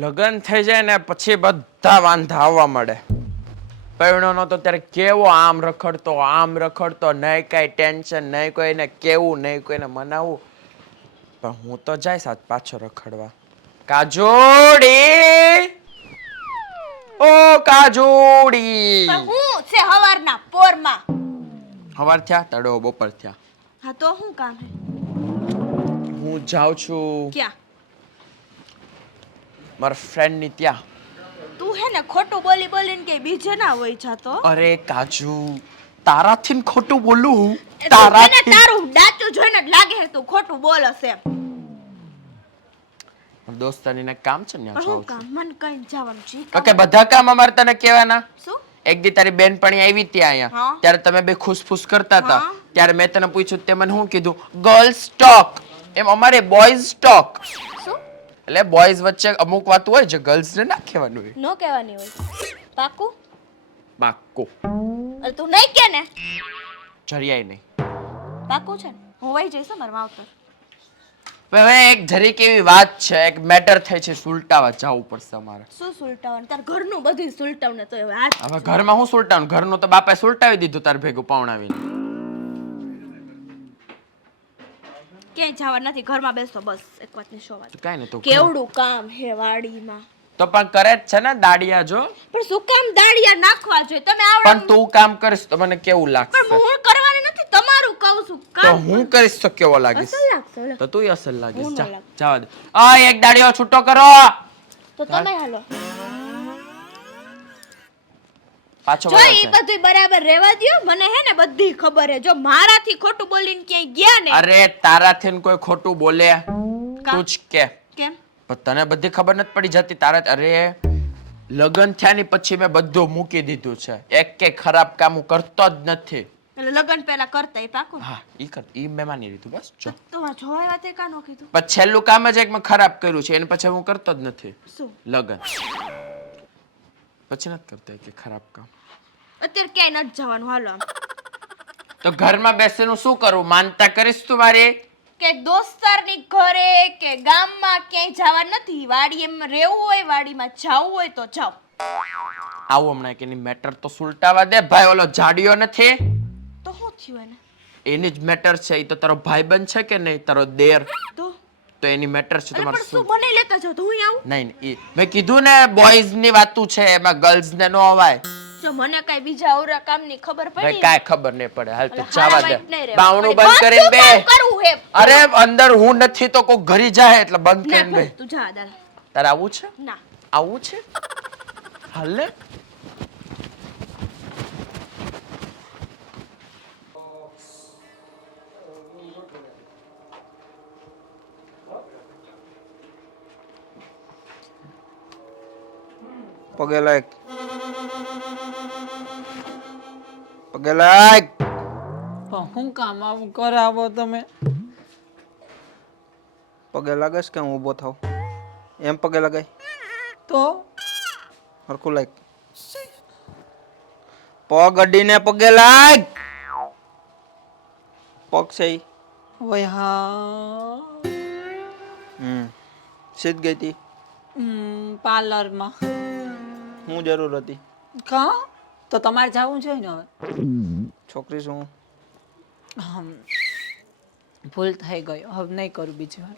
લગન થઈ જાય ને પછી બધા વાંધા આવવા મળે. પૈણો નતો ત્યારે કેવો આમ રખડતો, નહીં કઈ ટેન્શન, નહીં કોઈને કેવું, નહીં કોઈને મનાવું. પણ હું તો જાય સાથ પાછો રખડવા. કાજોડી, ઓ કાજોડી. પણ હું છે હવારના પોરમાં. હવાર થયા તડો બપોર થયા. હા તો શું કામ હે? હું જાઉં છું ક્યાં? મારા ફ્રેન્ડ ની ત્યાં. તું હે ને ખોટું બોલી બોલીને કે બીજે ના હોય જાતો. અરે કાજુ, તારાથી ને ખોટું બોલું? મને તારાથી તારું ડાચું જોઈને જ લાગે છે તું ખોટું બોલસ એમ. દોસ્તારીને કામ છે ને પણ જાઉં હું કામ મને કઈ જવાનું છે. ઓકે, બધા કામ અમારે તને કહેવાના. શું? એક દી તારી બેનપણી આવી ત્યાં અહીંયા, હા. ત્યારે તમે બે ખુશફુશ કરતા હતા. હા. ત્યારે મેં તને પૂછ્યું, તે મને શું કીધું? Girls talk. એમ અમારે બોયઝ ટોક. શું? એટલે બોયઝ વચ્ચે અમુક વાત હોય જે ગર્લ્સ ને ના કહેવાનું હોય. નો કહેવાની હોય. પાકું? પાક્કો. અરે તું નહીં કે ને? જરિયાય નહીં. પાકું છે ને? હું વહી જઈશ મારા માવતર. હવે એક જરીક એવી વાત છે, એક મેટર થઈ છે, સુલટાવા જવું પડશે અમારે. શું સુલટાવાનું? તાર ઘરનું બધું સુલટાવને તો હવે આજ હવે ઘરમાં હું સુલટાવું? ઘરનું તો બાપાએ સુલટાવી દીધું તાર ભેગું પાવણાવીને. ક્યાંય જવા નથી, ઘરમાં બેસો બસ. એક વાતની શો વાત. કાઈ નહીં તો કેવડું કામ હે વાડીમાં. તો પણ કરે જ છે ને દાડિયા જો. પણ શું કામ દાડિયા નાખવા જોઈએ? તમે આવડે પણ તું કામ કરીશ તો મને કેવું લાગશે? પણ હું કરવાની નથી, તમારું કહું છું. તો કામ હું કરીશ તો કેવો લાગીશ? અસલ લાગશે ઓલા. તો તું અસલ લાગીશ. હું ન જા લાગું. જવા દે. આ એક દાડિયો છૂટો કરો. તો તમે હાલો. પાછો જો વળો ઈ છે. બધું બરાબર રહેવા દ્યો. મને હે ને બધી ખબર હે. જો મારાથી ખોટું બોલીને ક્યાંય ગયા ને. અરે તારાથી ને કોઈ ખોટું બોલે તું જ કે. કેમ? પણ તને બધી ખબર નથી પડી જતી તારા. અરે લગન થયા ની પછી મેં બધું મૂકી દીધું છે. એક કે ખરાબ કામ હું કરતો જ નથી. એટલે લગન પહેલા કરતા એ પાકું. હા ઈ મેં માની લીધું. બસ જો તો આ જોવાય વાતે કા નો કીધું? પણ છેલ્લું કામ જ એક મેં ખરાબ કર્યું છે, એને પછી હું કરતો જ નથી શું? લગન. પછી નથી કરતા કે ખરાબ કામ. અત્યારે ક્યાંય નથી જવાનું. હાલો આમ. તો ઘરમાં બેસીને શું કરું? માનતા કરીશ તું મારી? કે દોસ્તારની ઘરે કે ગામમાં ક્યાંય જવા નથી. વાડી એમ રહેવું હોય, વાડીમાં જવું હોય તો જાવ. આવું હમણાં કે એની મેટર તો સુલટાવા દે ભાઈ. ઓલો જાડિયો નથી, તો શું થયું એને? એની જ મેટર છે. એ તો તારો ભાઈબંધ છે કે નહીં, તારો દેર. તો તો એની મેટર છે. અરે તમારે પણ શું? શું મને લેતા જાવ તો હું આવું? નહીં મેં કીધું ને બોયઝ ની વાતું છે, એમાં ગર્લ્સ ને નો અવાય. જો મને કઈ બીજા અવરા કામની ખબર ભાઈ પડી કાંઈ ખબર નહીં પડે. હાલ તો એટલે જવા હારા દે. વાઈટ નહીં રહેવું. બાવણું પણ બંધ કરીને બે. બધું કામ કરવું હે. અરે અંદર હું નથી તો કોઈ ઘરી જાય એટલે બંધ ના કરીને બે. ભાઈ, તું જા દાદા. તારે આવું છે? ના. આવું છે? હાલ ને. પગે લાગ. પગે લાગ. પણ હું કામ આવું કરાવો તમે? પગે લાગે છે કે હું ઊભો થાવ? એમ પગે લગાય? તો હરખું લાગ. પગ અડીને પગે લાગ. પગ છે ઈ? ઓય હા સીધ ગઈ તી. પાર્લરમાં. હું જરૂર હતી? કા તો તમારે જવું જોઈએ ને હવે. છોકરી છું હું. ભૂલ થઈ ગઈ, હવે નહીં કરું બીજી વાર.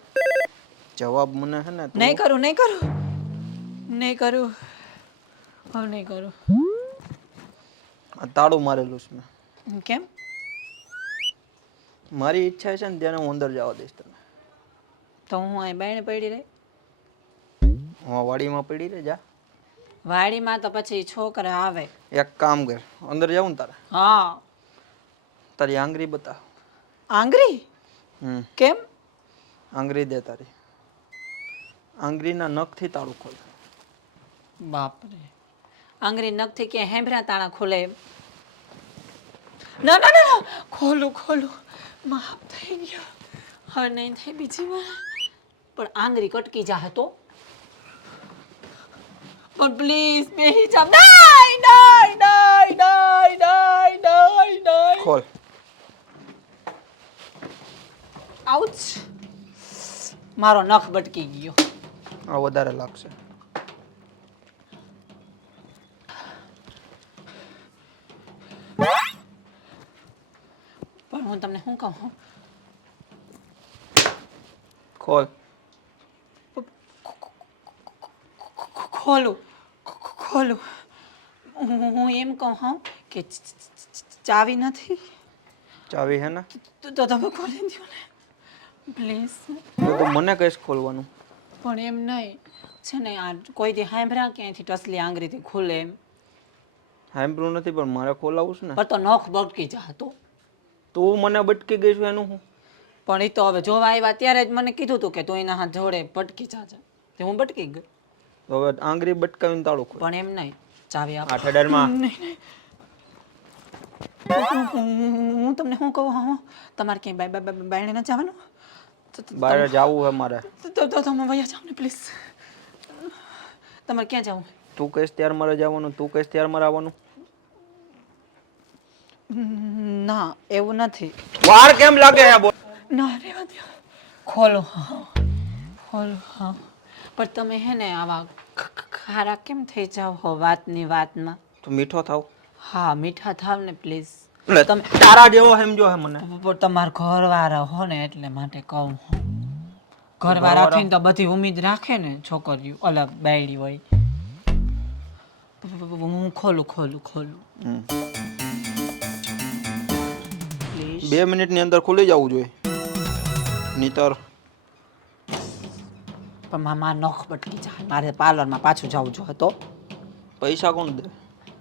જવાબ મને હે ને તું નહીં કરું હવે નહીં કરું. આ તાળું મારેલું છે મેં. કેમ? મારી ઈચ્છા છે ને ત્યારે હું અંદર જવા દઈશ તને. તો હું અહીં બાયણે પડી રહી? હું વાડીમાં પડી રે જા. વાડીમાં તો પછી છોકરા આવે. એક કામ કર, અંદર જાવ ને તારે હા. તારી આંગળી બતા. આંગળી? કેમ? આંગળી દે તારી. આંગળીના નખથી તાળું ખોલ. બાપરે, આંગળી નખથી કે હેંભરા તાળા ખોલે? ના ખોલું. માફ થઈ ગયો. હવે નહીં થાય બીજી વાર. પણ આંગળી કટકી જાહે તો? પણ પ્લીઝ બેહી જા. નહીં. ખોલ. આઉચ મારો નખ બટકી ગયો. આ વધારે લાગશે. પણ હું તમને શું કહું ખોલ. ખોલું ખોલું હું એમ કહું હું કે ચાવી નથી ચાવી હે ને તો તમે ખોલી દો ને પ્લીઝ. તો મને કઈશ ખોલવાનું. પણ એમ નહીં છે ને આ કોઈથી સાંભળ્યા ક્યાંયથી ટસલી આંગળીથી ખુલે એમ સાંભળ્યું નથી પણ મારે ખોલાવું છે ને. પણ તો નખ બટકી જાતો. તું મને બટકી ગઈ છું એનું હું. પણ એ તો હવે જોવા આવ્યા ત્યારે જ મને કીધું હતું કે તું એના હાથ જોડે બટકી જાજે તે હું બટકી ગઈ. તો હવે આંગળી બટકાવીને તાળું ખોલ. પણ એમ નહીં ચાવી આપ. આ ઠેડરમાં હું તમને શું કહું હા તમારે ક્યાંય બાયણે ન જવાનું બહાર જવું હે મારે. તો તમે વયા જાઓ ને પ્લીઝ. તમારે ક્યાં જવું? તું કહીશ ત્યારે મારે જવાનું, તું કહીશ ત્યારે મારે આવવાનું. ના એવું નથી. વાર કેમ લાગે હે બોલ. ના રેવા દો. ખોલો હા ખોલો હા. પણ તમે હે ને આવા ખારા કેમ થઈ જાવ હો વાતની વાતમાં? તું મીઠો થાવ. હા મીઠા થાવ ને પ્લીઝ. એટલે તમે તારા જેવો સમજો હે મને. પણ તમારા ઘરવાળા હો ને એટલે માટે કહું હું. ઘરવાળા થઈને તો બધી ઉમ્મીદ રાખે ને છોકરીઓ અલગ બાયડી હોય. હું ખોલું પ્લીઝ. 2 મિનિટની અંદર ખુલી જવું જોઈએ નીતર. પણ મારા નખ બટકી જાય મારે પાર્લરમાં પાછું જવું જોઈએ તો પૈસા કોણ દે?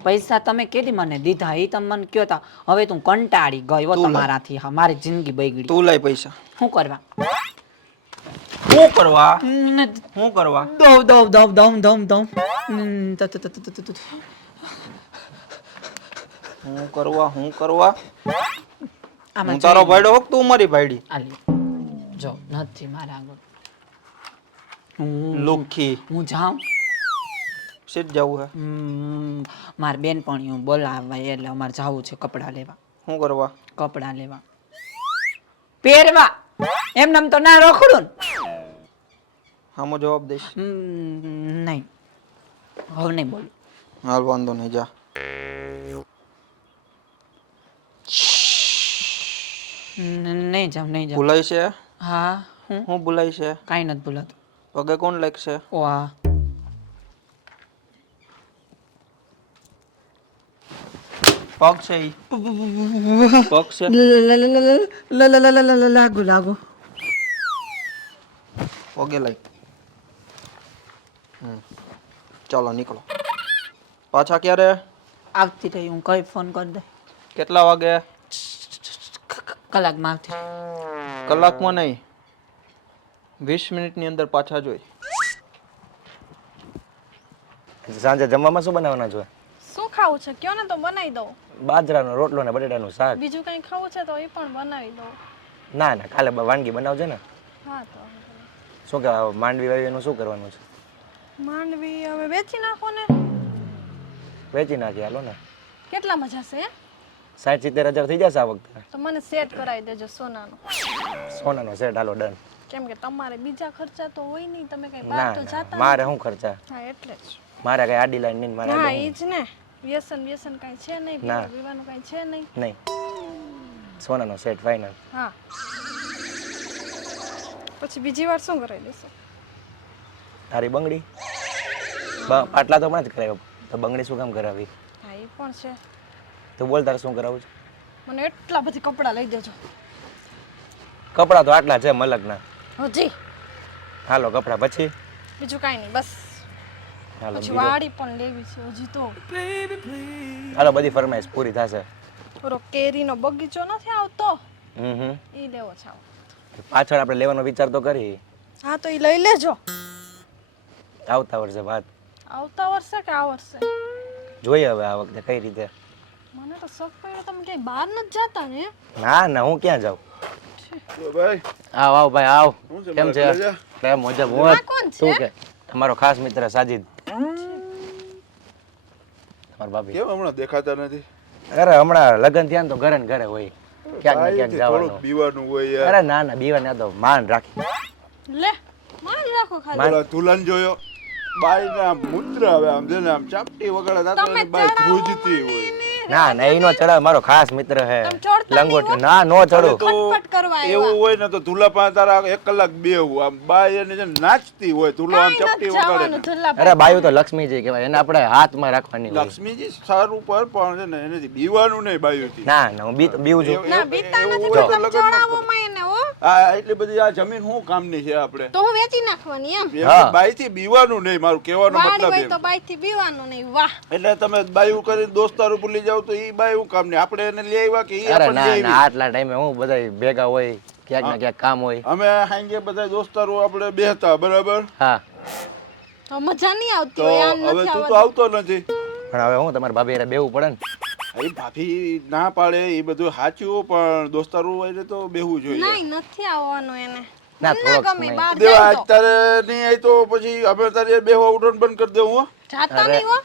પૈસા તમે કેદી મને દીધા એ તમે મને કયો તા. હવે તું કંટાળી ગયો તમારાથી. હા મારી જિંદગી બગડી. તું લઈ પૈસા. શું કરવા? શું કરવા? શું કરવા? હું કરવા? હું તારો ભાઈડો હોક તું મારી ભાઈડી. જો નથી મારા આગળ. લુખી હું જાઉં સીટ જવું હે. મારી બેનપણીઓ બોલાવવા એટલે અમારે જવું છે કપડાં લેવા. શું કરવા? કપડાં લેવા પહેરવા. એમ નામ તો ના રખડું ને. હામો જવાબ દઈશ. નહીં હવે નહીં બોલું. હાલ વાંધો નહીં જા. નહીં જાઉં. ભૂલાય છે? હા હું ભૂલાય છે? કાંઈ નથી ભૂલાતું. પગે કોણ લાગશે? ઓ હા પગ છે ઈ. પગ છે. લાગુ પગે લાગ. ચાલો નીકળો. પાછા ક્યારે? આવતી રહી હું કઈ ફોન કરી દે. કેટલા વાગે? કલાકમાં આવતી. કલાકમાં નહીં, 20 મિનિટની અંદર પાછા જોઈ. સાંજે જમવામાં શું બનાવવાના છો? શું ખાવું છે કયો ને તો બનાવી દઉં. બાજરાનો રોટલો ને બટેટાનું શાક. બીજું કંઈ ખાવું છે તો એ પણ બનાવી દઉં. ના કાલે વાનગી બનાવજે ને. હા તો શું કે માંડવી વાવીનું શું કરવાનું છે? માંડવી હવે વેચી નાખો ને. વેચી નાખી હાલો ને. કેટલામાં જશે? 60-70 હજાર થઈ જશે આ વખતે. તો મને સેટ કરાવી દેજો સોનાનો. સોનાનો સેટ હાલો ડન. કેમ કે તમારે બીજા ખર્ચા તો હોય નહીં, તમે કઈ બહાર તો ના જાતા મારે શું ખર્ચા? હા એટલે જ. મારે કઈ આડી લાઈન નહીં. મારે હા આડી ઈ જ ને. વ્યસન કઈ છે નહીં, ના. પીવાનું કઈ છે નહીં. નહીં. સોનાનો સેટ ફાઇનલ. હા પછી બીજી વાર શું કરાવી દેશો? તારી બંગડી આટલા તો મને જ કરાવ્યો તો બંગડી શું કામ કરાવી? હા એ પણ છે. તું બોલ તારે શું કરાવું છે? મને એટલા બધી કપડાં લઈ દેજો. કપડાં તો આટલા છે મલકના. હજી હાલો કપડાં પછી બીજું કાંઈ નહીં બસ. હાલો પછી બીજો. વાડી પણ લેવી છે હજી તો. હાલો બધી ફરમાઈશ પૂરી થશે. ઓલો કેરીનો બગીચો નથી આવતો હમ ઈ લેવો છે. પાછળ આપણે લેવાનો વિચાર તો કરી. હા તો ઈ લઈ લેજો. આવતા વર્ષે વાત આવતા વર્ષે કે આ વર્ષે? જોઈએ હવે આ વખતે કઈ રીતે. મને તો શોખ પડ્યો તમે ક્યાંય બહાર નથી જતા ને? ના હું ક્યાં જાઉં. ભાઈ આવ ભાઈ આવ. શું છે? કેમ છે? મજા? કેમ મજા મોજ? આ કોણ છે? તું કે તમારો ખાસ મિત્ર સાજિદ. તમારો ભાભી. કેમ હમણાં દેખાતા નથી? અરે હમણાં લગ્ન થયા ને તો ઘરે ને ઘરે હોય. ક્યાંક ને ક્યાંક જવાનું. થોડુંક બીવાનું હોય યાર. અરે ના ના બીવા ના તો માન રાખી. લે માન રાખો ખાલી ઓલા તુલન જોયો બાઈના મૂત્ર આવે આમ છે ને આમ ચાપટી વગાડે તમે તાતા બાઈ ચડાવો ધ્રુજતી મને હોય. એને. ના ના એનો ચડાવ મારો ખાસ મિત્ર હે તમે ચડતા નહીં લંગોટ ના નો ચડું. ખટપટ કરવા એવું આવ્યા. હોય ને તો તુલા પાસે તારા 1 કલાક બેહવું આમ બાઈ એને છે ને નાચતી હોય તુલો આમ કાંઈ ચપટી નથી વગાડે જવાનું ઝલ્લા અરે બાયુ તો લક્ષ્મીજી કહેવાય એને આપણે હાથમાં રાખવાની હોય. લક્ષ્મીજી સારું પર પણ છે ને એનેથી બીવાનું નહીં બાયુથી. ના ના હું બીવું છું. ના બીતા એવું નથી હોય પણ તો તમે લગ્ન ચડાવો માં એને હો આ એટલી બધી આ જમીન શું કામની છે આપણે તો હું વેચી નાખવાની એમ હા. બાઈથી બીવાનું નહીં મારું કહેવાનો વાડી મતલબ હોય એમ. તો બાઈથી બીવાનું નહીં વાહ એટલે તમે બાયું કરીને દોસ્તારું ભૂલી જાવ તો ઈ બાયું કામ નહીં આપણે એને લઈ આવ્યા કે ઈ અરે આપણને ના લઈ ના આટલા ટાઈમે હું બધા ભેગા હોય ક્યાંક ને ક્યાંક કામ હોય. અમે હાંજે બધા દોસ્તારો આપણે બેહતા બરાબર હા તો મજા નહીં આવતી તો હોય આમ હવે નથી તું તો આવતું આવતો નથી પણ હવે હું તમારા ભાભી હારે બેવું પડે ને. એ ભાભી ના પાડે એ બધું સાચું પણ દોસ્તારો હોય તો બેહવું જોઈએ નહીં નથી આવવાનું એને ના, મને ના થોડોક ગમે સમય. બહાર દેવા જાય આજ તો તારે નહીં આવી તો પછી અમે તારે બેહવા ઉઠવાનું બંધ કરી દેવું હો. જાતા અરે. નહીં હો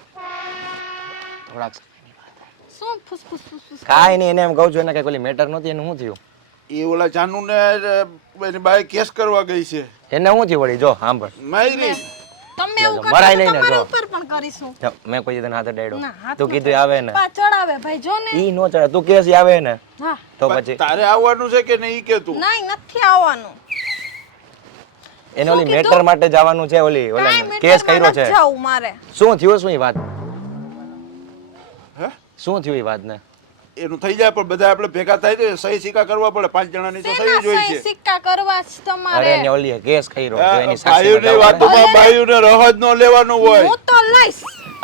થોડાક શું ફૂસ ફૂસ કાંઈ નહીં એને એમ કહું છું એને કઈ ઓલી મેટર નહોતી એને શું થયું એ ઓલા જાનુ ને એની બાઈ કેસ કરવા ગઈ છે એને શું થયું વળી જો સાંભળ. માયરી તમે એવું કરશો મરાય તો નહીં ને, તમારા જો. ઉપર પણ કરીશું જો, મેં કોઈ તને હાથે ડાયડો ના, હાથ તું કીધું આવે ને પા ચડાવે ભાઈ જો ને ઈ નો ચડે તું કેસ આવે ને હા તો પછી તારે આવવાનું છે કે નહીં કે તું નહીં નથી આવવાનું એને ઓલી મેટર માટે જવાનું છે ઓલી ઓલા કાંઈ કેસ મેટરમાં કર્યો નથી છે. જાવું મારે શું થયું શું ઈ વાત હે શું થયું ઈ વાત ને એનું થઈ જાય પણ બધા આપણે ભેગા થાય તો સહી સિક્કા કરવા પડે 5 જણાની તો સહી શેના જ હોય સહી છે સિક્કા કરવા જ અરે તમારે એને ઓલી કેસ કર્યો જો એની સાક્ષી બાયુની વાતોમાં બાયુને રહજ ન લેવાનું હોય હું તો લઈશ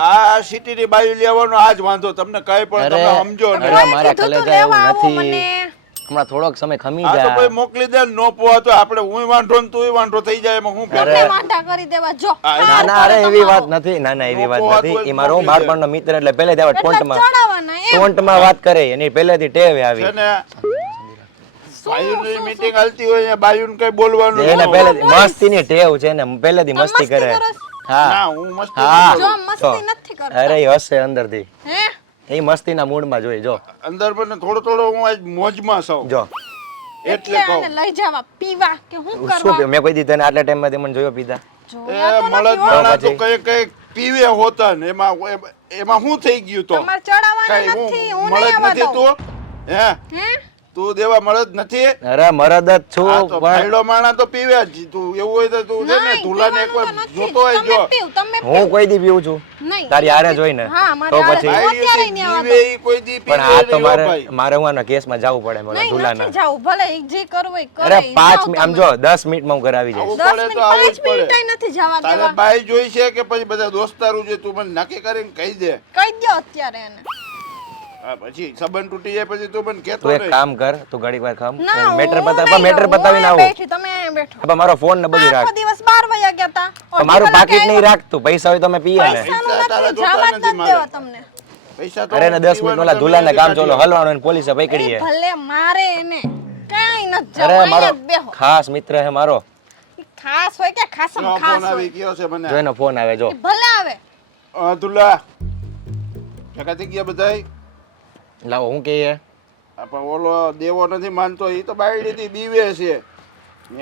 આ સિટીની બાયુ લેવાનો આ જ વાંધો તમને કઈ પણ અરે, તમે સમજો ને અરે, મારા કીધું તું કલેજા એવું લેવા આવો નથી. મને. હમણાં થોડોક સમય ખમી આ તો જા ભાઈ મોકલી દે ને નો પોવા તો આપણે હું વાંધો ને તું વાંધો થઈ જાય એમાં હું તમને વાંઢા કરી દેવા જો ના ના અરે એવી વાત નથી ના ના એવી વાત લોકો નથી હાથ ઈ મારો મોકલી દે. બાળપણનો મિત્ર એટલે પહેલેથી આવે એટલે ટોન્ટમાં ચડાવવાના એમ ટોન્ટમાં વાત કરે એની પહેલેથી ટેવ આવી છે ને બાયુની મીટિંગ હાલતી હોય ને બાયુને કઈ બોલવાનું એને ન હોય. પહેલેથી મસ્તીની ટેવ છે ને પહેલેથી તમે મસ્તી મસ્તી કરે કરો છો? હા ના હું મસ્તી હા. ન જો કરું. મસ્તી નથી કરતા અરે ઈ હસે અંદરથી હે એ મસ્તીના મૂડમાં જોઈ જો અંદર પણ થોડો થોડો હું આજ મોજમાં છું જો એટલે એટલે કહું આને લઈ જવા પીવા કે હું શું કરવા કે મેં કોઈ દી તને આટલા ટાઈમમાં મને જોયો પીતા જોયા તો મળદ નથી હો. માણા તો પછી? કઈ કઈ પીવે હોતા ને એમાં શું થઈ ગયું તો તમારે ચડાવવાના કઈ નથી હું હું નહીં મળદ નથી આવવા દઉં. તું હે હે તું દેવા મળદ નથી અરે મરદ જ આ છું તો પણ ભાઈડો માણા તો પીવે જ તું એવું હોય તો તું છે ને નહીં, ધુલાને પીવાનું એકવાર તો નથી. જોતો હોય તમે જો પીવ, તમે હું કોઈ દી પીવું છું નહીં. તારી હારે જ હોય ને હા, મારે તો હારે. પછી ભાઈ, અત્યારે નહીં આવવા પીવે ઈ કોઈ દી પણ પીવે આ તો નહીં હો મારે ભાઈ. મારે હું આના કેસમાં જવું પડે મને નહીં ધુલાના નથી જાવું ભલે ઈ જે કરવું હોય કરે અરે ઈ 5 જાઓ મિનિટ આમ તમે. જો 10 મિનિટમાં હું ઘરે આવી જઈશ આવું 10 પડે મિનિટ તો 5 આવું જ પડે. મિનિટ નથી જવા તારે દેવા બાઈ જોઈ છે કે પછી બધા દોસ્તારું છે તું મને નક્કી કરીને કહી દે કહી દો અત્યારે એને હા પછી સંબંધ તૂટી જાય પછી તું મને કહેતો તું એક નહીં કામ કર તું ઘડીક વાર ખામ ના મેટર હું પતાવ નહીં મેટર જાઉં. પતાવીને હું આવું બેઠી, તમે અહીં બેઠો હવે મારો ફોન ને બધું આખો રાખ દિવસ 12 વાગ્યા ગયા તા પણ મારું પાકીટ નહીં રાખતું પૈસા હોય તો મેં પીએ ને પૈસાનું પૈસા તારા નથી જોતા જવા જ નથી નથી દેવા મારે. તમને પૈસા તો અરે ને 10 મિનિટ ઓલા ધુલાને કામ ચોલો હલવાનો એને પોલીસે પકડીએ એ ભલે મારે એને કાંઈ નથી અરે જવું મારો અહીંયા જ બેહો ખાસ મિત્ર હે મારો ઈ ખાસ હોય કે ખાસમ ફોન ખાસ આવી હોય ગયો છે મને જો એનો ફોન આવે જો ઈ ભલે આવે ધુલા ભેગા થઈ ગયા બધાય લાવો હું કહીએ પણ ઓલો દેવો નથી માનતો એ તો બાયડીથી બીવે છે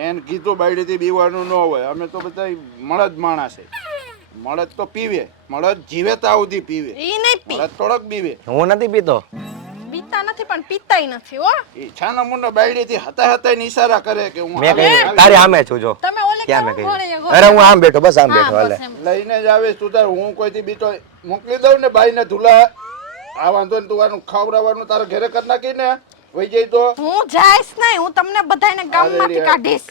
એને કીધું બાયડીથી બીવાનું ન હોય અમે તો બધા મળદ માણસ છે મળદ તો પીવે મળદ જીવે ત્યાં સુધી પીવે ઈ નહીં પી મળદ થોડોક બીવે હું નથી પીતો પીતા નથી પણ પીતાય નથી હો એ છાના મુંડા બાયડીથી હતા હતા ઈશારા કરે કે હું મેં હવે કઈ તારી સામે છું જો તમે ઓલે ક્યાં મેં કરો કહ્યું ઘોડે અરે હું આમ બેઠો બસ આમ બેઠો હા હાલે બસ એમ લઈને જ આવે તું તાર હું કોઈથી બીતો મોકલી દઉં ને બાઈને ધુલા આ વાંધો ને તું આનું ખવડાવવાનું તારા ઘરે કરી નાખી ને વહી જાય તો હું જાઈશ નહીં હું તમને બધાને ગામમાંથી અરે કાઢીશ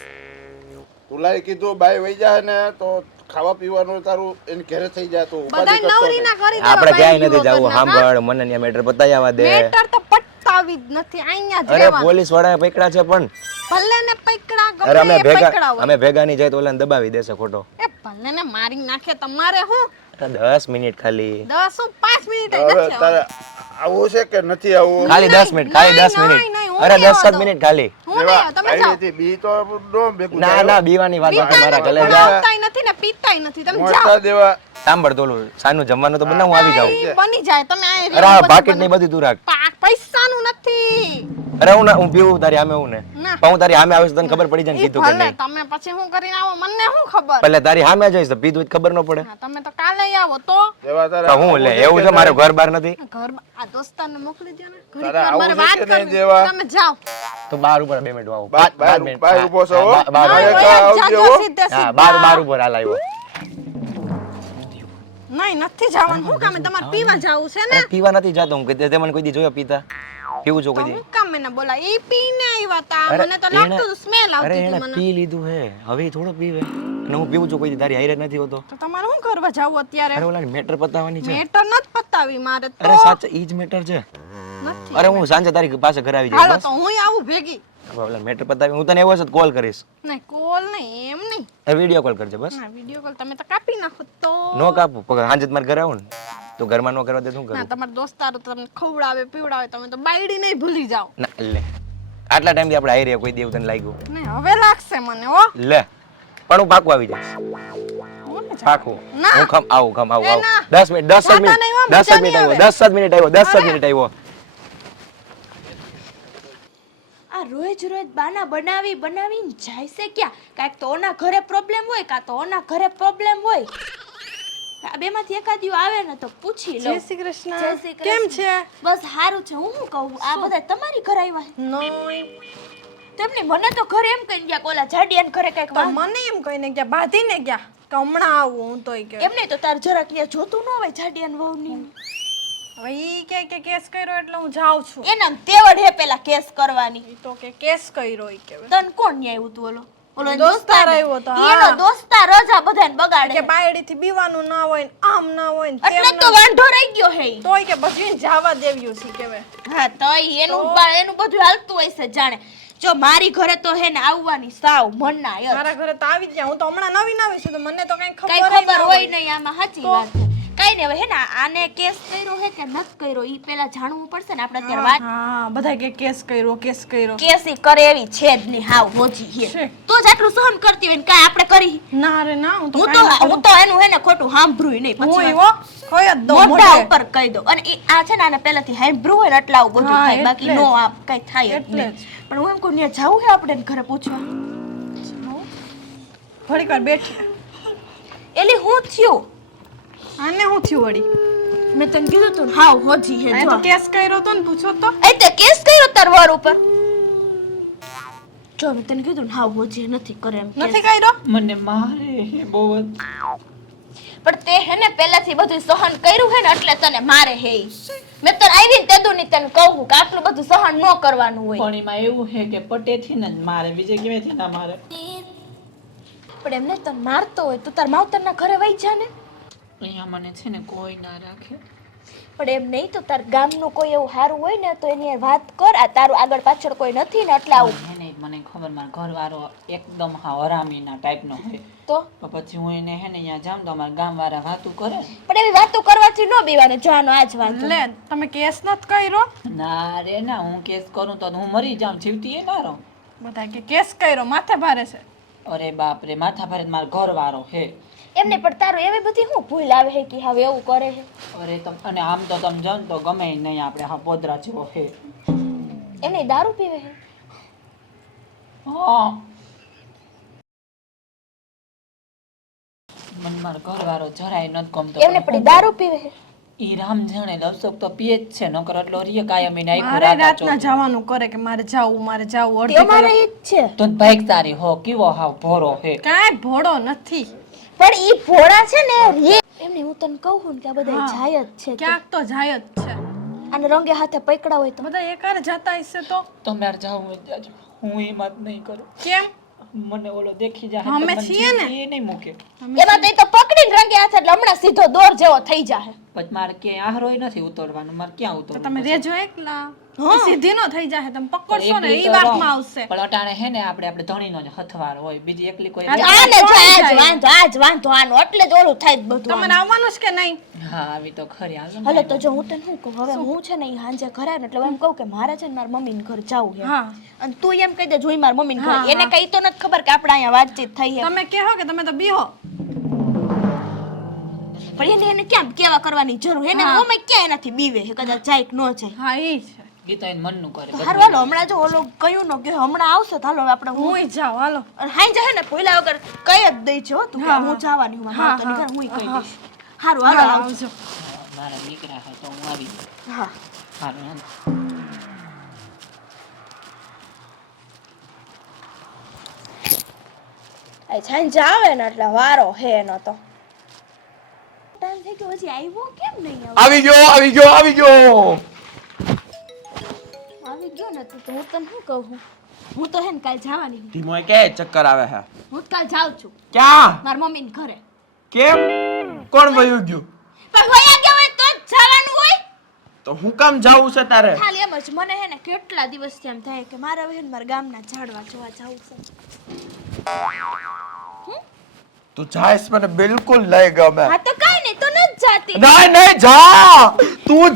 તુલાએ કીધું બાઈ વહી જાય ને તો ખાવા પીવાનું તારું એને ઘરે થઈ જાય તો બધા ઉપાધિ કરતો નવરી ના નહીં. કરી દેવા આપણે ક્યાંય બાઈ નથી જવું વગરના, હા? સાંભળ મને ત્યાં મેટર પતાવી આવવા દે મેટર તો પટાવી જ નથી અહીંયા જ અરે રહેવાનું. પોલીસ વાળા પકડ્યા છે પણ ભલે ને પકડા અરે ગમે એ પકડા હોય. અમે ભેગા નહીં જાય તો ઓલાને દબાવી દેશે ખોટો એ ભલે ને મારી નાખે તમારે હું 10 મિનિટ ખાલી 10 હું 5 મિનિટ હવે નથી તારે આવું છે કે નથી આવું ખાલી 10 મિનિટ ખાલી 10 નહીં, મિનિટ નહીં, હું અરે નહીં 10 આવવા મિનિટ ખાલી હું દેવા નહીં તમે જાઓ બાયડીથી બી તો નો ભેગું ના થાય, ના બીવાની વાત બાકી મારા ઘરે પણ જા આવતાય નથી ને પીતાય નથી તમે જાઓ મોટા દેવા સાંભળ તો ઓલું સાનું જમવાનું તો બનાવું આવી જાવ ઈ બની જાય તમે આ અરે આ બાકેટ ને બધું તું રાખ પૈસાનું નથી અરે હું ના હું પીવું તારી સામે હું ને ના. પણ હું તારી સામે આવીશ તો તને ખબર પડી જાય ને ઈ કીધું કે ભલે નહીં તમે પછી શું કરીને આવો મને શું ખબર એટલે તારી સામે જઈશ તો પીધું જ ખબર ન પડે હા, તમે તો કાલે આવો તો દેવા તો તારા હું લે એવું છે મારે ઘર બહાર નથી ઘર આ દોસ્તારને મોકલી દો ને ઘડીક તારે વાર મારે આવું છે વાત કે નહીં કરવી દેવા? તમે જાઓ તો બાર ઉપર 2 મિનિટ આવું બહાર ઊભો છો, હો? બાર ના, હવે વયા આવજો, જાજો હો. સીધે હા સીધા. બાર ઉપર હાલ આવ્યો નહીં નથી જવાનું શું કામે તમારે પીવા જાવું છે ને અરે પીવા નથી જાતો હું કે તે મને કોઈ દી જોયો પીતા પીવું છું તો કોઈ દી હું કામ એને બોલા ઈ પીને આવ્યા તા અરે મને તો એને- લાગતું સ્મેલ અરે આવતી એને હતી મને પી લીધું હે હવે ઈ થોડો પીવે અને હું પીવું છું કોઈ દી તારી હારે નથી હોતો તો તમારે શું કરવા જાવું અત્યારે અરે ઓલા મેટર પતાવવાની છે મેટર નથી પતાવી મારે તો અરે સાચે ઈ જ મેટર છે નથી અરે હું સાંજે તારી પાસે ઘરે આવી હાલો જઈશ તો હું આવું ભેગી હવે ઓલા મેટર પતાવી હું તને એવો હશે તો કોલ કરીશ નહીં કોલ નહીં એમ નહીં વિડીયો કોલ કરજે બસ ના વિડિયો કોલ તમે તો કાપી નાખો તો નો કાપું પગ સાંજે જ મારે ઘરે આવું ને તો ઘરમાં નો કરવા દે શું ના કરું તમારા દોસ્તારો તો તમને ખવડાવે પીવડાવે તમે તો બાયડી નહીં ભૂલી જાઓ ના લે આટલા ટાઈમથી આપણે હારી રહ્યા કોઈ દેવ તને લાગ્યું નહીં હવે લાગશે મને હો લે પણ હું પાકું આવી જઈશ હું ને જાઉં. પાકું ના. હું ખમ આવું એ ના. 10 મિનિટ 10 જાતા મિનિટ નહીં હો, 10 મજા મિનિટ નહીં આવ્યો 10 મિનિટ આવ્યો 10 મિનિટ આવ્યો આ રોજ રોજ બાના બનાવીને જાય છે ક્યાં કાંઈક તો ઓના ઘરે પ્રોબ્લેમ હોય કાં તો ઓના ઘરે પ્રોબ્લેમ હોય આ બેમાંથી એકાદિયું આવે ને તો પૂછી લો જય શ્રી કૃષ્ણ. જય શ્રી કેમ કૃષ્ણ. છે? બસ સારું છે હું શું કહું આ બધા તમારી ઘરે આવ્યા નોય. તેમની મને તો ઘરે એમ કહીને ગયા કોલા જાડિયાન ઘરે કઈક તો મને એમ કહીને ગયા બાંધીને ગયા કે હમણાં આવું હું તોય કે એમ નહીં તો તાર જરાક ત્યાં જોતું ન હોય જાડિયાન વહુની હવે ઈ કે કેસ કર્યો એટલે હું જાઉં છું એના તેવડ હે પેલા કેસ કરવાની ઈ તો કે કેસ કર્યો ઈ કે તન કોણ ન્યા આવ્યું તું ઓલો ઓલો દોસ્તાર આવ્યો તો, હા. એનો દોસ્તાર રજા બધાને બગાડે કે બાયડીથી બીવાનું ના હોય ને આમ ના હોય ને એટલે તેમ તો ના વાંઢો રહી ગયો હે ઈ. તોય કે બધું જવા દેવ્યું છે કે હવે હા તો ઈ એનું બધું હાલતું હોય છે જાણે જો મારી ઘરે તો હે ને આવવાની સાવ મનના યસ મારા ઘરે તો આવી જ ગયા હું તો હમણાં નવી છું તો મને તો કઈ કઈ ખબર ખબર હોય નહીં આમાં સાચી વાત છે કઈ ને હવે હે ને આને કેસ કર્યો હે કે નત કર્યો ઈ પેલા જાણવું પડશે ને આપણે અત્યારે વાત હા બધા કે કેસ કર્યો કેસ ઈ કરે એવી છે જ નહીં હાવ હોજી હે છે. તો જ આટલું સહન કરતી હોય ને કાંઈ આપણે કરી ના રે ના હું તો હું તો એનું હે ને ખોટું સાંભળ્યું નહીં હું પછી એવો કોઈ જ દો મોઢા ઉપર કહી દો અને ઈ આ છે ને આને પહેલાથી સાંભળ્યું હોય ને એટલે આવું બધું હા, થાય બાકી એટલે નો જ. આ કઈ થાય જ એટલે નહીં જ. પણ હું એમ કહું ત્યાં જાવું હે આપણે એને ઘરે પૂછવા ઘડીક વાર બેઠી એલી હું થયું આને હું થયું વળી મેં તને કીધું તું ને, હાવ હોજી હે આ જો તો કેસ કર્યો તો ને પૂછો તો એ તે કેસ કર્યો તાર વર ઉપર જો મેં તને કીધું ને હાવ હોજી નથી કરે એમ કેસ. નથી કર્યો મને મારે હે બહુ જ. પણ તે હે ને પહેલાથી બધું સહન કર્યું હે ને એટલે તને મારે હે ઈ. મેં તને આવીને તેદું ની તને કહું કે આટલું બધું સહન ન કરવાનું હોય પણ એમાં એવું હે કે પટેથી ને જ મારે બીજે કેવાથી ના મારે પણ એમને તને મારતો હોય તો તાર માવતરના ઘરે વઈ જા ને અહીંયા મને છે ને કોઈ ના રાખે પણ એમ નહીં તો તાર ગામનું કોઈ એવું સારું હોય ને તો એની હારે વાત કર આ તારું આગળ પાછળ કોઈ નથી ને એટલે આવું હે ને મને ખબર મારો ઘરવાળો એકદમ હા હરામીના ટાઈપનો હોય તો તો પછી હું એને હે ને અહીંયા જામ તો અમારા ગામવાળા વાતું કરે પણ એવી વાતો કરવાથી ન બીવાનું જોવાનો આજ વાત લે તમે કેસ નથી કર્યો ના રે ના હું કેસ કરું તો હું મરી જામ જીવતી એ ના રહું બધા કે કેસ કર્યો માથે ભારે છે અરે બાપ રે માથા ભારે મારો ઘરવાળો હે એમને પણ તારું એવી બધી શું ભૂલ આવે છે કે હવે એવું કરે છે અરે અને આમ તો તમે જાઓ ને તો ગમે ય નહીં આપણે હા પોદરા જેવો હે એમને દારૂ પીવે છે હા મને મારો ઘરવાળો જરાય નથી ગમતો એમને પણ ઈ દારૂ પીવે છે ઈ રામ જાણે લવસોક તો પીએ જ છે નકર એટલો રીએ કાયમ એને આખું મારે રાત રાતના જવાનું કરે કે મારે જાવું તે અડધી અમારે ઈ જ છે તો ભાઈક તારી હો કેવો હાવ ભોરો હે કાંઈ ભોળો નથી પણ ઈ ભોળા છે ને રે એમને હું તને કહું છું ને કે આ બધા જાય જ છે ક્યાંક તો જાય જ છે અને રંગે હાથે પકડા હોય તો બધા એકારે જતા હશે તો તમારે જાવું હોય ત્યાં જાઓ. હું એ વાત નહીં કરું કેમ મને ઓલો દેખી જાય અમે એટલે મને છીએ ને. જીવતી એ નહીં મૂકે એમાં તો ઈ તો પકડી માંડીને રંગે હાથ એટલે હમણાં સીધો દોર જેવો થઈ જાહે. પછી મારે ક્યાંય આહરોય નથી ઉતરવાનું, મારે ક્યાં તો ઉતરવું? તમે રેજો એકલા એ સીધી નો થઈ જાય તમે પકડશો ને એકલી એ તો વાતમાં રહો. આવશે. પણ અટાણે હે ને આપણે ધણીનો જ હથવાર હોય, બીજી એકલી કોઈ હા, આને જો આજ વાંધો આનો એટલે જ ઓલું થાય જ બધું તમારે આવવાનું છે કે નહીં? હા આવી તો ખરી. હાલો ને. હાલો તો જો હું તને શું કહું હવે હું છે ને ઈ હાંજે ઘરે આવે ને એટલે હું એમ કહું કે મારે છે ને મારા મમ્મીને ઘર જાવું છે હા. અને તું એમ કહી દે જોઈ મારા મમ્મીને ઘર હા, એને કઈ તો નથી ખબર કે આપણે અહીંયા વાતચીત થઈ છે તમે કહો કે તમે તો બીહો. પણ એને કેમ કેવા કરવાની જરૂર એને મમ્મી ક્યાં એનાથી બીવે છે કદાચ જાય કે ન જાય હા એ છે. ઈ તો એને મનનું કરે. તો હારું હાલો હમણાં જો ઓલો કયું ન કે હમણાં આવશે તો હાલો આપણે હું હુંય જાઉં હાલો. હાઈ જાય ને પોઈલા વગર કઈ જ દઈ છે હો તું કે હા, હું જવાની હું હા, તો નીકળ હું કહી હા. દઈશ હારું હાલો આવજો આવજો. મારા દીકરા હે તો હું આવી ગયો. હા હારું હાલો. આ સાંજે આવે ને એટલે વારો હે એનો તો ટાઈમ થઈ ગયો હજી આવ્યો કેમ નહીં આવી ગયો આવી ગયો ને તો હું તને શું કહું હું તો હે ને કાલ જવાની છું ધીમો કે ચક્કર આવે છે હું તો કાલ જાઉં છું ક્યાં મારા મમ્મીને ઘરે કેમ કોણ વયું ગયું પણ વયા ગયા હોય તો જ જવાનું હોય તો હું કામ જાવું છે તારે ખાલી એમ જ મને હે ને કેટલા દિવસથી એમ થાય કે મારે હવે હે ને મારા ગામના ઝાડવા જોવા જાવું છે તું જાઈસ મને બિલકુલ લઈ ગમે હા તો કાઈ નહીં તો નથી જાતી નહીં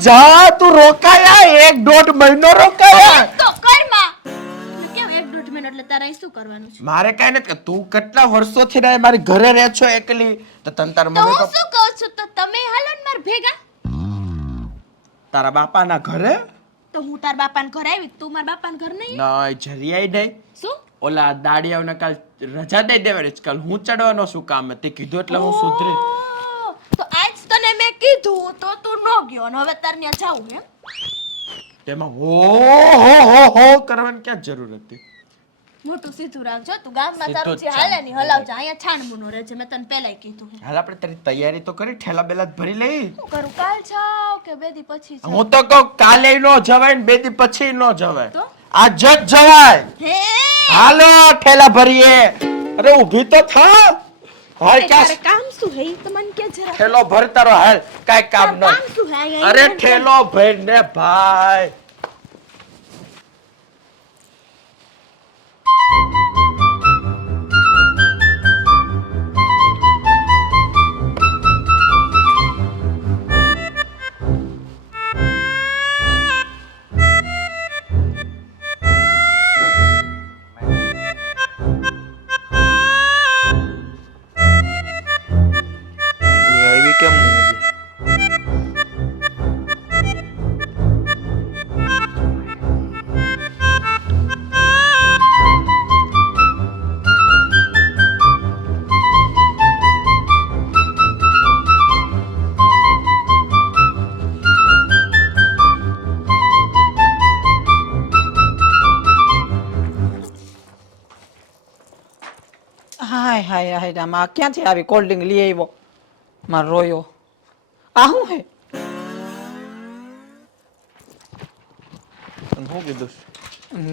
જા તું રોકાયા 1.5 મહિનો રોકાયા તો કરમાં કેમ 1.5 મહિનો એટલે તારે અહીં શું કરવાનું છે મારે કઈ નથી તું કેટલા વર્ષોથી રહે મારી ઘરે રહે છો એકલી તો તન તાર તો મમ્મી હું પપ્પા શું કહું છું તો તમે હાલો ને માર ભેગા તારા બાપાના ઘરે તો હું તાર બાપાને ઘર આવી તું માર બાપાને ઘર નહીં નહીં જરિયાઈ નહીં શું ઓલા દાડિયાઓને કાલ રજા દઈ દેવાની છે. કાલ હું ચડવાનો શું કામ તે કીધું એટલે હું સુધરી ઓહ, તો આજ તને મેં કીધું તો તું ન ગયો ને હવે તાર ત્યાં જાવું એમ તેમાં હો કરવાની ક્યાં જરૂર હતી મોટું સીધું રાખજો તું ગામમાં સીધું તારું જ જે હાલે ની હલાવજો અહીંયા છાણમુનો રહેજે મેં તને પહેલાય કીધું છે હાલ આપણે તારી તૈયારી તો કરી ઠેલા બેલા ભરી લઈ શું કરું કાલ જાવ કે બે દી પછી જાવ હું તો કહું કાલે નો જવાય ને 2 દી પછી નો જવાય તો આજ જ જવાય હે હાલો ઠેલા ભરીએ અરે ઊભી તો થા હાલ તારે ક્યાં કામ શું હે ઈ તો મને કે જરા ઠેલો ભરતા રહો હાલ કાઈ કામ ન કામ શું હે અહીંયા અરે મને ઠેલો ભર ને ભાઈ આવી કેમ નહીં હજી? હાય હાય હાય રામ, આ ક્યાંથી આવી કોલ્ડ ડ્રિંક લઈ આવ્યો મારો રોયો? આ શું હે? તને શું કીધું છે?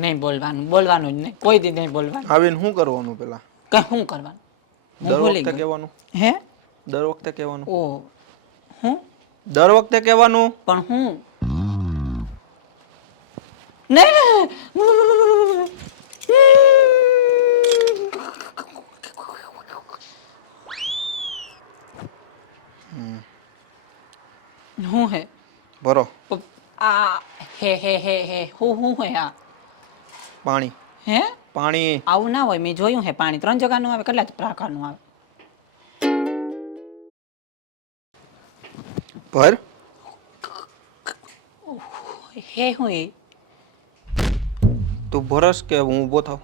નહીં બોલવાનું જ નહીં, કોઈ દી નહીં બોલવાનું. આવીને શું કરવાનું પેલા? કઈ શું કરવાનું? હું દર ભૂલી વખતે ગયો. કહેવાનું? હે? દર વખતે કહેવાનું? ઓ હું દર વખતે કહેવાનું? પણ હું નહીં હું હે ભરો આ હે હે હે હે હું હે આ પાણી હે પાણી આવું ના હોય, મેં જોયું હે પાણી 3 જગાનું આવે, કેટલા પ્રકારનું આવે. ભર હે હું એ તું ભરસ કે હું ઊભો થાવ?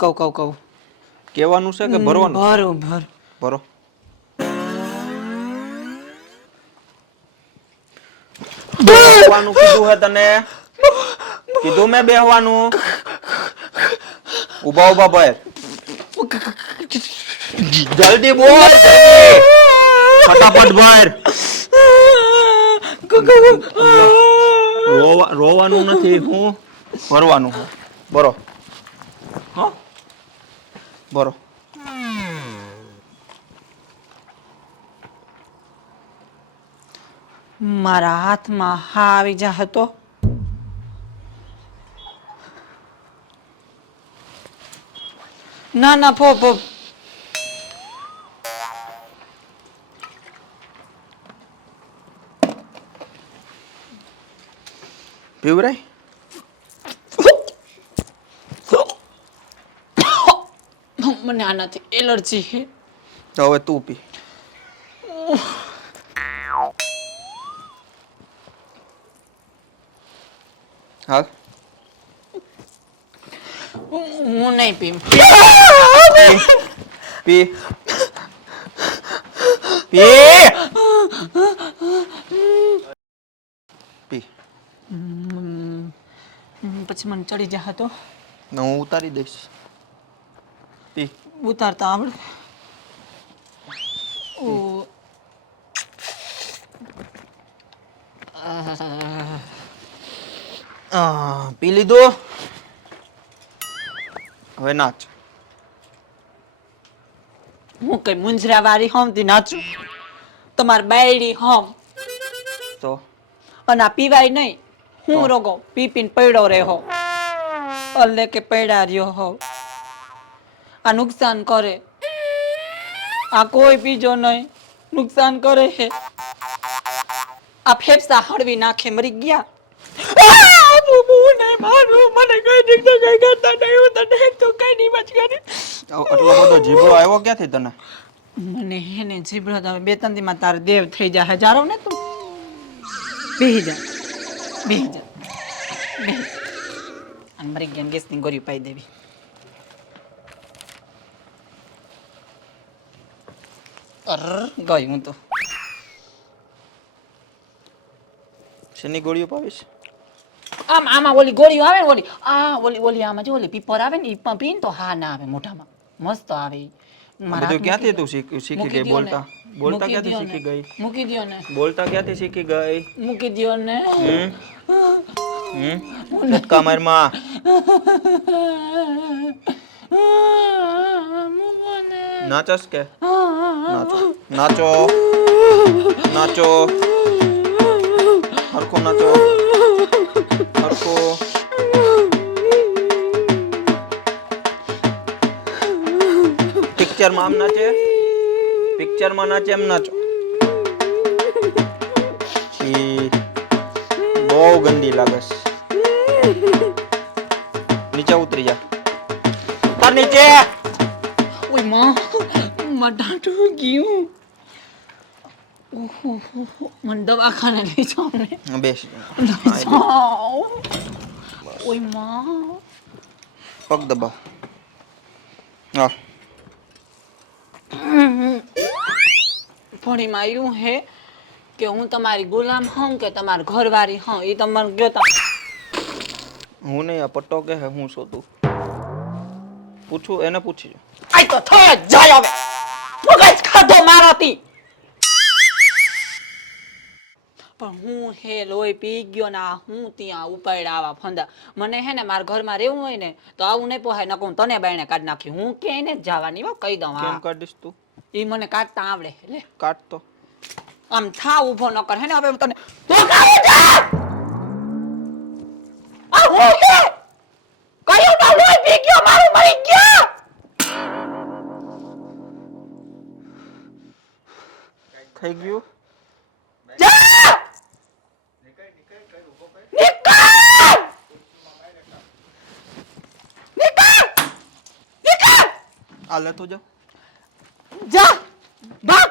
કહું કહેવાનું છે કે ભરવાનું? ભર ભરો બેહવાનું કીધું હે તને? કીધું મેં બેહવાનું? ઉભા ઉભા ભર જલ્દી બોલ જલ્દી. ફટાફટ ભર રોવાનું નથી, હું ભરવાનું છે. ભરો હા ભરો મારા હાથમાં હા આવી જા હતો. ના ના ફો ફો પીવરાય મને આનાથી એલર્જી છે. તો હવે તું પી. હાલ હું નહીં પીમ. પી પી પી. પછી મને ચડી જા હતો. ને હું ઉતારી દઈશ. પી. ઉતારતા આવડે. ઓ પી લીધું. હવે નાચ. હું કઈ મુંજરા વાળી હોમથી નાચું? તમાર બાયડી હોમ તો અને આ પીવાય નહીં. હું રોગો પી પીને પડ્યો રહ્યો એટલે કે પડ્યા રહ્યો હો. આ નુકસાન કરે. આ કોઈ બીજો નહીં નુકસાન કરે છે. આ ફેફસા હળવી નાખે મરી ગયા. આટલો બધો જીભો આવ્યો ક્યાંથી તને? મને હેને જીભડો તમે બે ત્રણ દીમાં તારે દેવ થઈ જાય. હજારો ને તું બેહી જા બેહી જા બેહી. અને મરી ગયા ગેસની ગોળી પાઈ દેવી. ગઈ હું તો. શેની ગોળીઓ પાવીશ? આમાં ઓલી ગોળીઓ આવે ને ઓલી ઓલી આમાં જો ઓલી પીપર આવે ને ઈ પીને તો હા ના આવે મોઢામાં મસ્ત આવે ઈ. બધું ક્યાંથી તું શીખી ગઈ બોલતા? બોલતા ક્યાંથી શીખી ગઈ? મૂકી દ્યો ને. બોલતા ક્યાંથી શીખી ગઈ? મૂકી દ્યો ને. ધક્કા માર માં. નાચસ કે? નાચો નાચો નાચો હરખો નાચો હરખો. પિક્ચરમાં આમ નાચે, પિક્ચરમાં નાચે એમ નાચો. બહુ ગંદી લાગે છે. નીચે ઉતરી જા. ઉતર નીચે. ઓય માં મટાટું ગયું. ઓહો મને દવાખાને લઈ જાઓ ને. બેસ. ઓય માં પગ દબાવ. હા પણ એમાં એવું હે કે હું તમારી ગુલામ હોઉં કે તમારી ઘરવાળી હોઉં એ તમારે જોતા. હું નહીં આ પટ્ટો કે હું શું તું પૂછું એને પૂછી જો. આઈ તો થઈ જ જાય હવે. મગજ ખાધો મારાથી. પણ હું હે લોહી પી ગયો ને હું ત્યાં ઉપાડ્યા આવા ફંદા. મને હે ને મારા ઘરમાં રહેવું હોય ને તો આવું નહીં પોહાય નકું તને બાયણે કાઢી નાખી. હું ક્યાંય ને જ જવાની હો કહી દઉં. કેમ કાઢીશ તું? એ મને કાઢતા આવડે લે. કાઢ તો. આમ થા ઊભો ન કર હે ને હવે હું તને તું કાઢી જા. આ હું હે કયું ના લોહી પી ગયો મારું મરી ગયા. થઈ ગયું. જા આ લેતો જાઓ. જા ભાગ.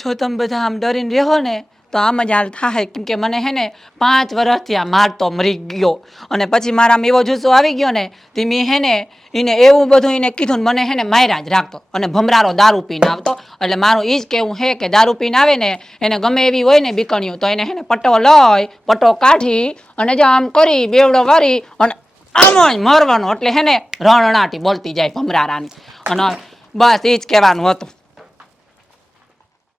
જો તમે બધા આમ ડરીને રહો ને તો આમ જ હાલ થાય. કેમ કે મને હે ને 5 વર્ષથી આ મારતો મરી ગયો અને પછી મારામાં એવો જુસ્સો આવી ગયો ને તે મેં હે ને એને એવું બધું એને કીધું ને મને હે ને માર્યા જ રાખતો અને ભમરારો દારૂ પીને આવતો. એટલે મારું એ જ કહેવું હે કે દારૂ પીને આવે ને એને ગમે એવી હોય ને બીકણીઓ તો એને હે ને પટ્ટો લઈ પટ્ટો કાઢી અને જો આમ કરી બેવડો કરી અને આમ જ મરવાનો. એટલે હે ને રણણાટી બોલતી જાય ભમરારાની. અને બસ એ જ કહેવાનું હતું.